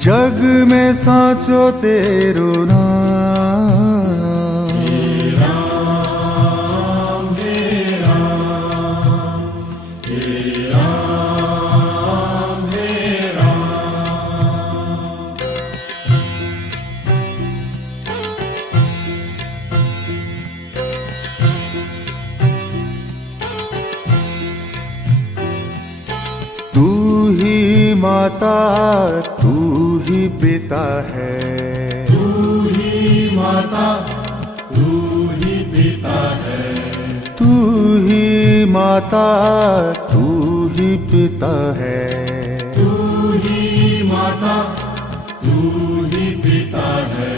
जग में साचो तेरो नाम, हे राम हे राम हे राम हे राम। तू ही माता तू ही पिता है, तू ही माता तू ही पिता है, तू ही माता तू ही पिता है, तू ही माता तू ही पिता है।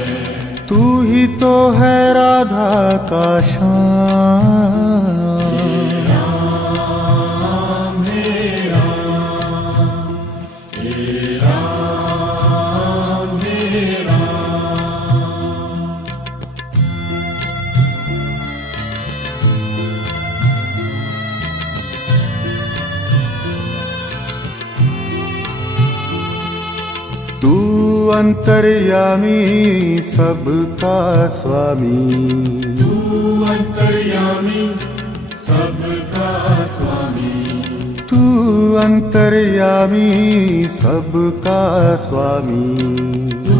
तू ही तो है राधा का श्याम। तू अंतर्यामी सबका स्वामी, तू अंतर्यामी सबका स्वामी, तू अंतर्यामी सबका स्वामी, तू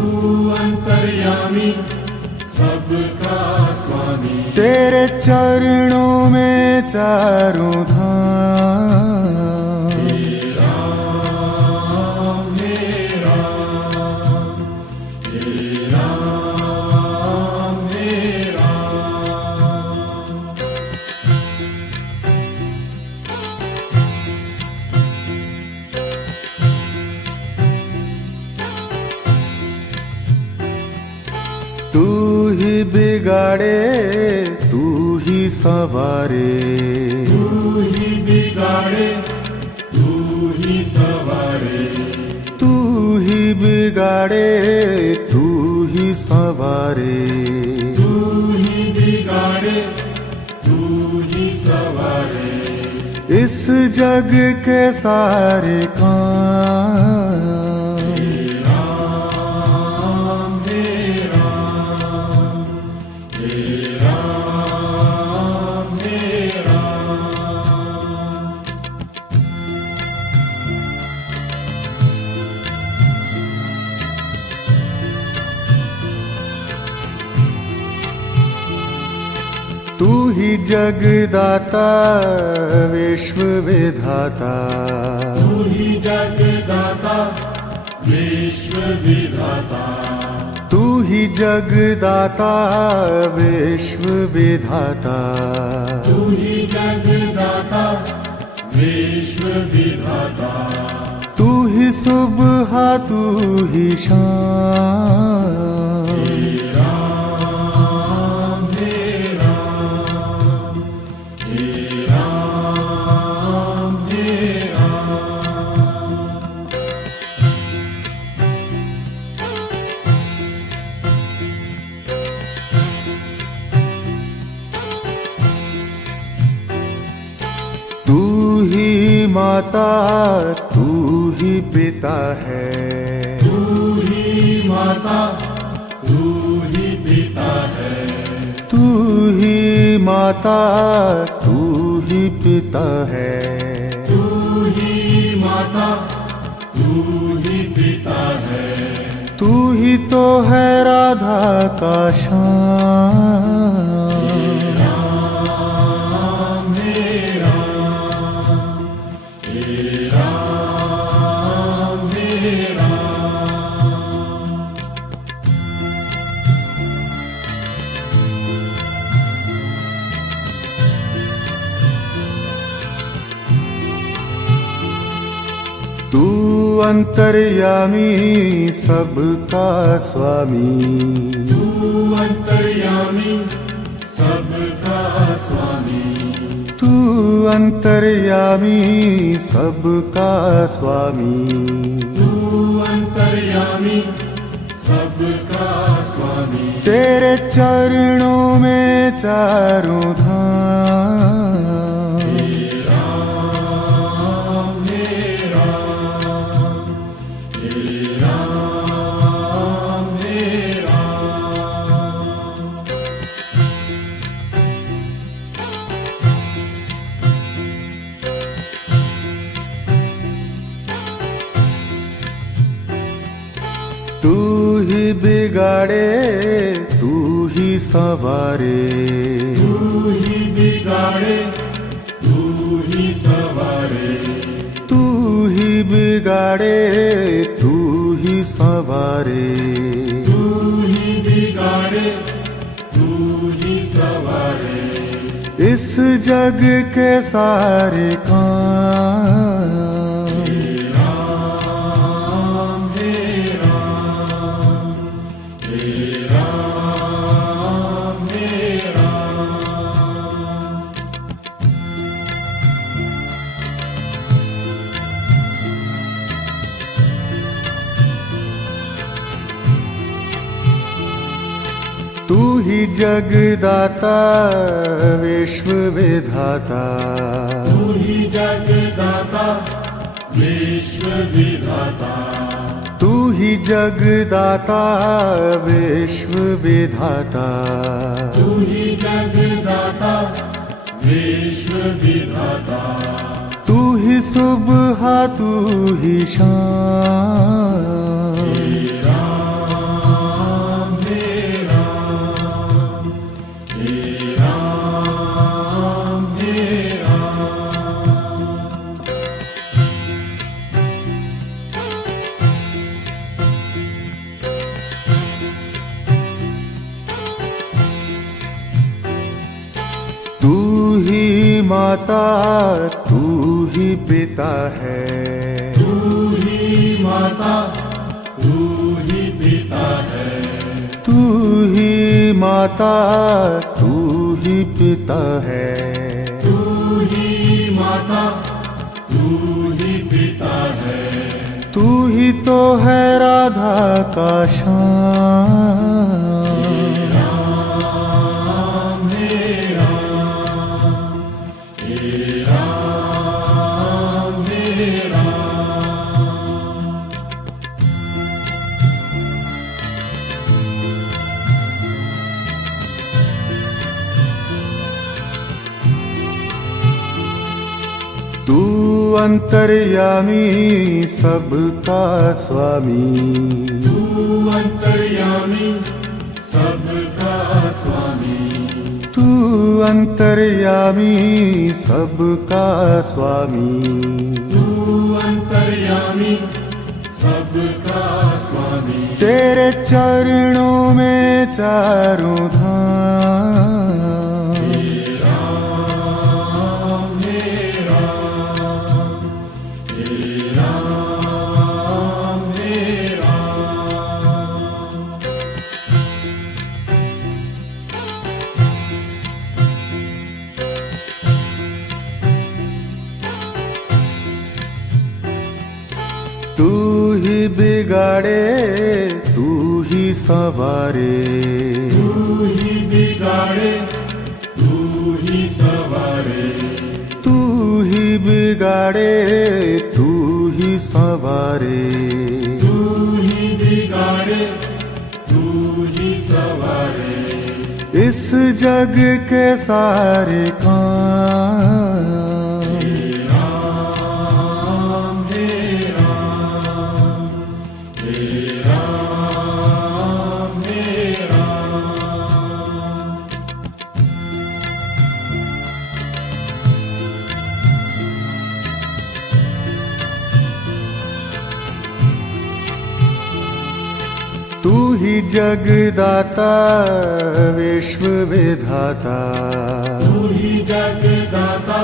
अंतर्यामी सबका स्वामी। तेरे चरणों में चारों धाम, तू ही बिगाड़े तू ही संवारे, तू ही बिगाड़े तू ही सवारे, तू ही बिगाड़े तू ही संवारे, तू ही बिगाड़े तू ही सवारे। इस जग के सारे काम, तू ही जगदाता विश्व विधाता, तू ही जगदाता विश्व विधाता, तू ही जगदाता विश्व विधाता, तू ही जगदाता विश्व विधाता। तू ही सुबह तू ही शाम, तू ही माता तू ही पिता है, तू ही माता तू ही पिता है, तू ही माता तू ही पिता है, तू ही माता तू ही पिता है। तू ही तो है राधा का श्याम। तू अंतर्यामी सबका स्वामी, तू अंतर्यामी सबका स्वामी, तू अंतर्यामी सबका स्वामी, तू अंतर्यामी सबका स्वामी। तेरे तेरे चरणों में चारों धाम। राम हे राम, हे राम हे राम। तू ही बिगाड़े तू ही सवारे, तू ही बिगाड़े तू ही सवारे, तू ही बिगाड़े तू ही सवारे। तू ही बिगाड़े तू ही सवारे। इस जग के सारे काम। राम हे राम, हे राम हे राम। तू ही जगदाता विश्व विधाता, तू ही जगदाता विश्व विधाता, तू ही जगदाता विश्व विधाता। तू ही जगदाता विश्व विधाता। तू ही सुबह तू ही शाम। राम हे राम, हे राम हे राम। तू ही माता तू ही पिता है, तू ही माता तू ही पिता है, तू ही माता तू ही पिता है। तू ही माता तू ही पिता है। तू ही तो है राधा का श्याम। राम हे राम, हे राम हे राम। तू अंतर्यामी सबका स्वामी, तू अंतर्यामी सबका स्वामी, तू अंतर्यामी सबका स्वामी। तू अंतर्यामी सबका स्वामी। तेरे चरणों में चारों धाम। राम हे राम, हे राम हे राम। तू ही बिगाड़े तू ही सवारे, तू ही बिगाड़े तू ही सवारे, तू ही बिगाड़े तू ही सवारे। तू ही बिगाड़े तू ही सवारे। इस जग के सारे काम। राम हे राम, हे राम हे राम। तू ही जगदाता विश्व विधाता, तू ही जगदाता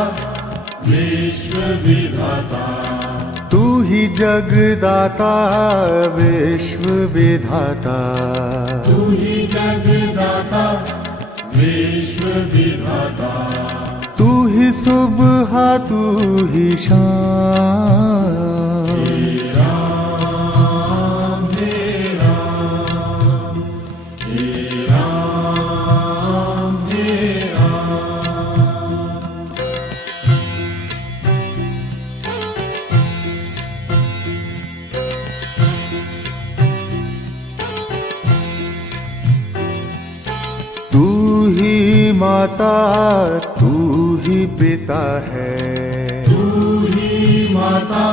विश्व विधाता, तू ही जगदाता विश्व विधाता। तू ही जगदाता विश्व विधाता। तू ही सुबह तू ही शाम। राम हे राम, हे राम माता तू ही पिता है, तू ही माता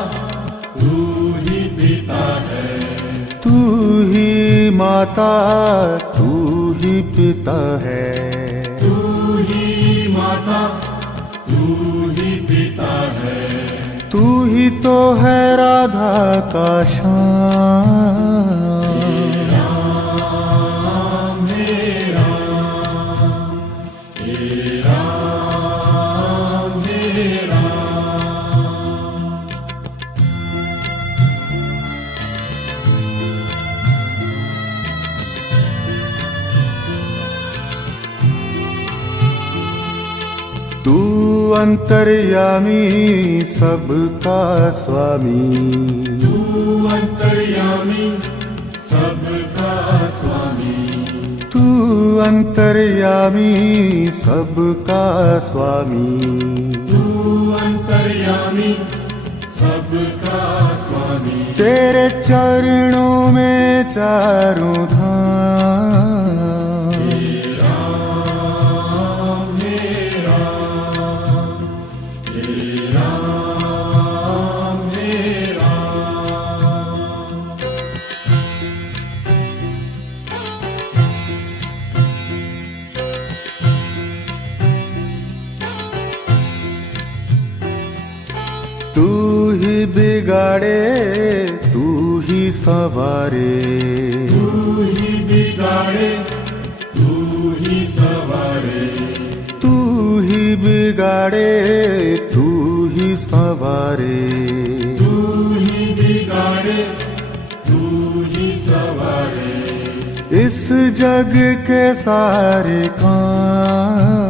तू ही पिता है, तू ही माता तू ही पिता है, तू ही माता तू ही पिता है, तू ही तो है राधा का श्याम। राम हे राम, हे राम हे राम। तू अंतर्यामी सबका स्वामी, तू अंतर्यामी सबका स्वामी, तू अंतर्यामी सबका स्वामी, तू अंतर्यामी सबका स्वामी। तेरे चरणों में चारों धाम, राम हे राम, हे राम हे राम। तू ही बिगाड़े तू ही सवारे, तू ही बिगाड़े तू ही सवारे, तू ही बिगाड़े तू ही सवारे, तू ही बिगाड़े तू ही सवारे। इस जग के सारे काम,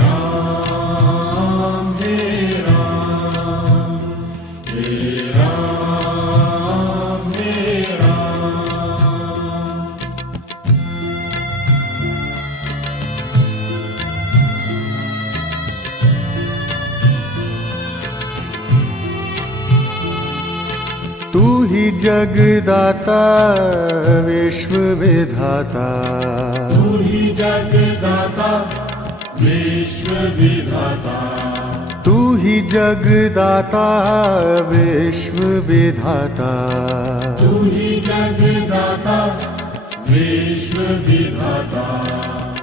राम हे राम, हे राम हे राम। तू ही जगदाता विश्व विधाता, तू ही जगदाता विश्व विधाता, तू ही जगदाता विश्व विधाता, तू ही जगदाता विश्व विधाता।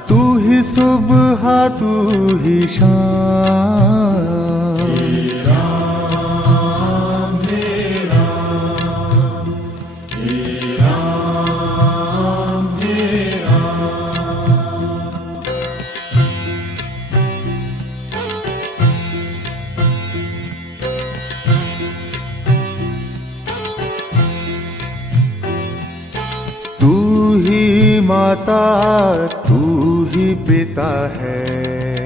तू ही सुबह तू ही शाम, राम हे राम, हे राम हे राम। तू ही माता तू ही पिता है,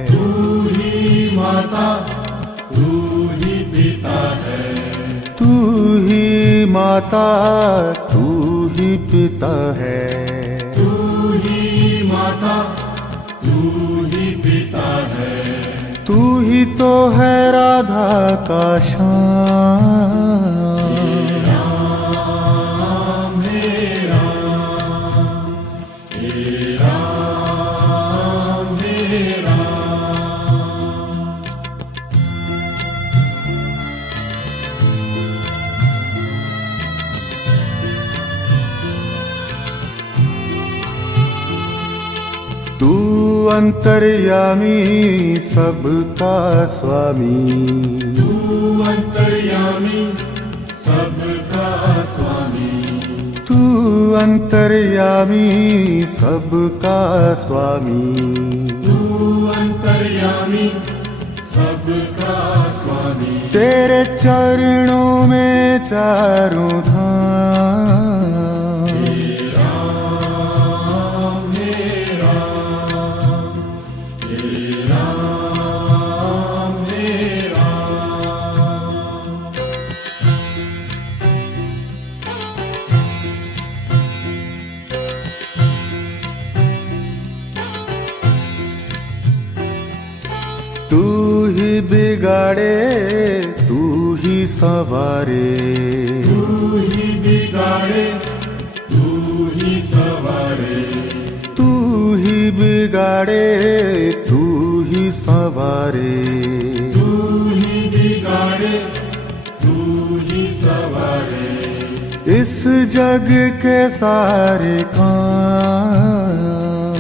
तू ही माता तू ही पिता है, तू ही माता तू ही पिता है, तू ही माता तू ही पिता है, तू ही तो है राधा का श्याम। राम हे राम, हे राम हे राम। तू अंतर्यामी सबका स्वामी, तू अंतर्यामी सबका स्वामी, तू अंतर्यामी सबका स्वामी, तू अंतर्यामी सबका स्वामी। तेरे चरणों में चारों धाम, राम हे राम, हे राम हे राम। तू ही बिगाड़े तू ही सवारे, तू ही बिगाड़े तू ही सवारे, तू ही बिगाड़े सवारे, तू ही बिगाड़े तू ही सवारे, इस जग के सारे काम।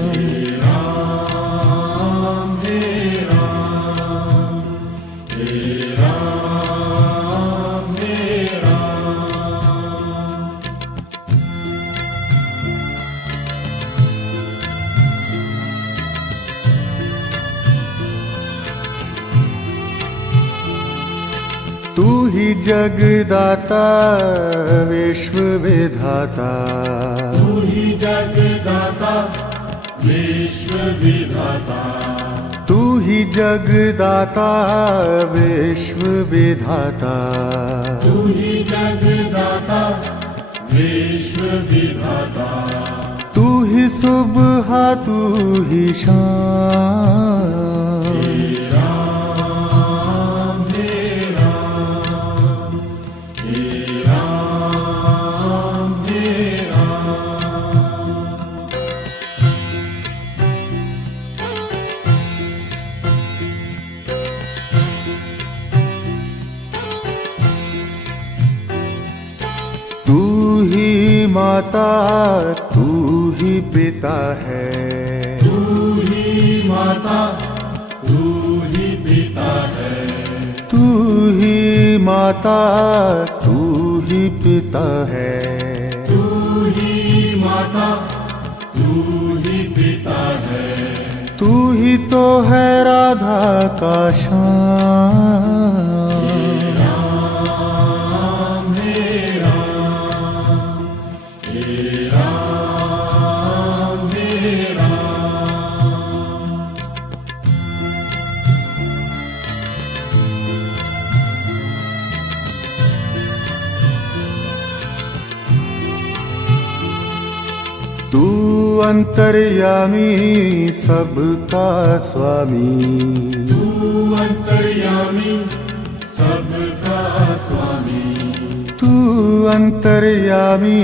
हे राम हे राम हे राम हे राम। तू ही जगदाता विश्व विधाता, तू ही जगदाता विश्व विधाता, तू ही जगदाता विश्व विधाता, तू ही जगदाता विश्व विधाता, तू ही सुबह तू ही शाम। हे राम हे राम हे राम हे राम। तू ही माता तू ही पिता है, तू ही माता तू ही पिता है, तू ही माता तू ही पिता है, तू ही माता तू ही पिता है, तू ही तो है राधा का श्याम। हे राम हे राम हे राम हे राम। तू अंतर्यामी सबका स्वामी, तू अंतर्यामी सबका स्वामी, तू अंतर्यामी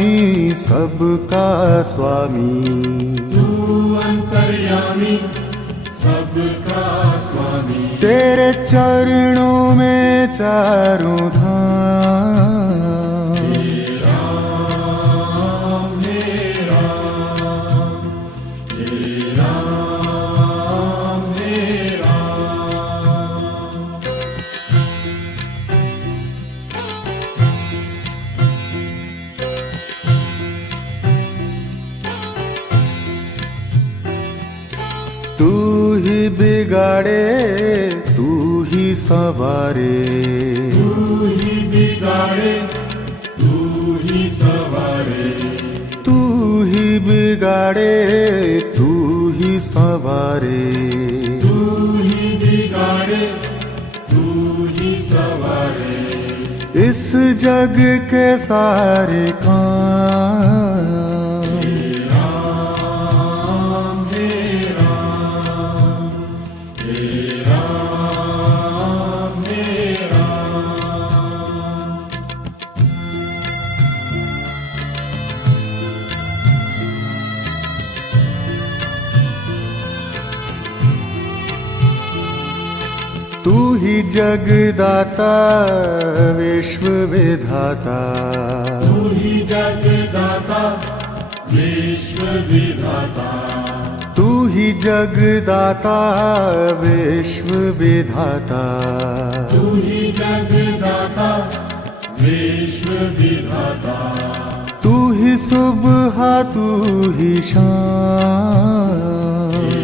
सबका स्वामी, तू अंतर्यामी सबका स्वामी। तेरे चरणों में चारों धाम। हे राम हे राम हे राम हे राम। तू ही बिगाड़े तू ही सवारे, तू ही बिगाड़े तू ही सवारे, तू ही बिगाड़े तू ही सवारे, तू ही बिगाड़े तू ही सवारे, इस जग के सारे काम। हे राम हे राम हे राम हे राम। तू ही जगदाता विश्व विधाता, तू ही जगदाता विश्व विधाता, तू ही जगदाता विश्व विधाता, तू ही जगदाता विश्व विधाता, तू ही सुबह तू ही शाम। हे